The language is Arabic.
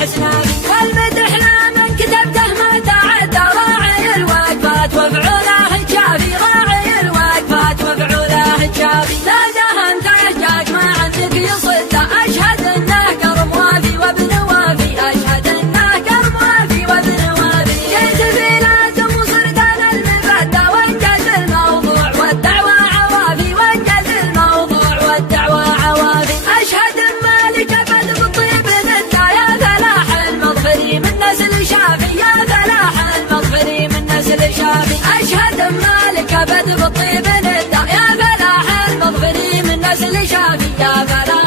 حسنابي. والمدح لا من كتبته ما تعدى، راعي الوقفات وفعوله الشافي، راعي الوقفات وفعوله الشافي. لا دهن تحتاج ما عندك يصد، أشهد انه كرم وافي وابن وافي، أشهد انه كرم وافي وابن وافي. جيت في لازم وصرت انا المفدى، وانجز الموضوع والدعوى عوافي، وانجز الموضوع والدعوى عوافي. أشهد مالك فد بالطيب ندا، يا فلاح المظفري من نسل شافي، يا فلاح المظفري من نسل شافي. أشهد مالك فد بالطيب ندا، يا فلاح المظفري من نسل شافي، يا فلاح